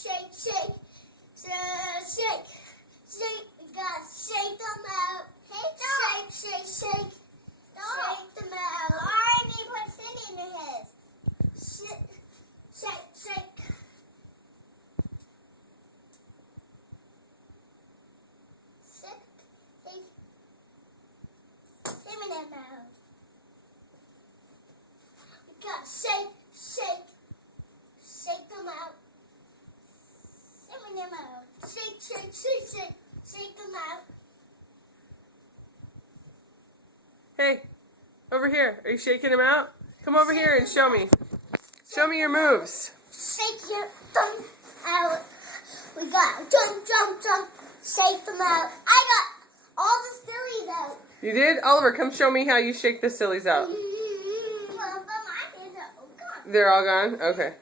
shake, shake, shake, shake. We gotta shake them out. Shake, shake, shake. Shake them out. Already put Cindy in your head. Shake, shake, shake. Shake, shake. Give me that mouth. We gotta shake, shake. Shake them out. Give me them out. Shake, shake, shake, shake. Shake them out. Hey, over here. Are you shaking him out? Come over here and show me. Show me your moves. Shake your thumb out. We got jump, jump, jump. Shake them out. I got all the sillies out. You did? Oliver, come show me how you shake the sillies out. But my hands are all gone. They're all gone? Okay.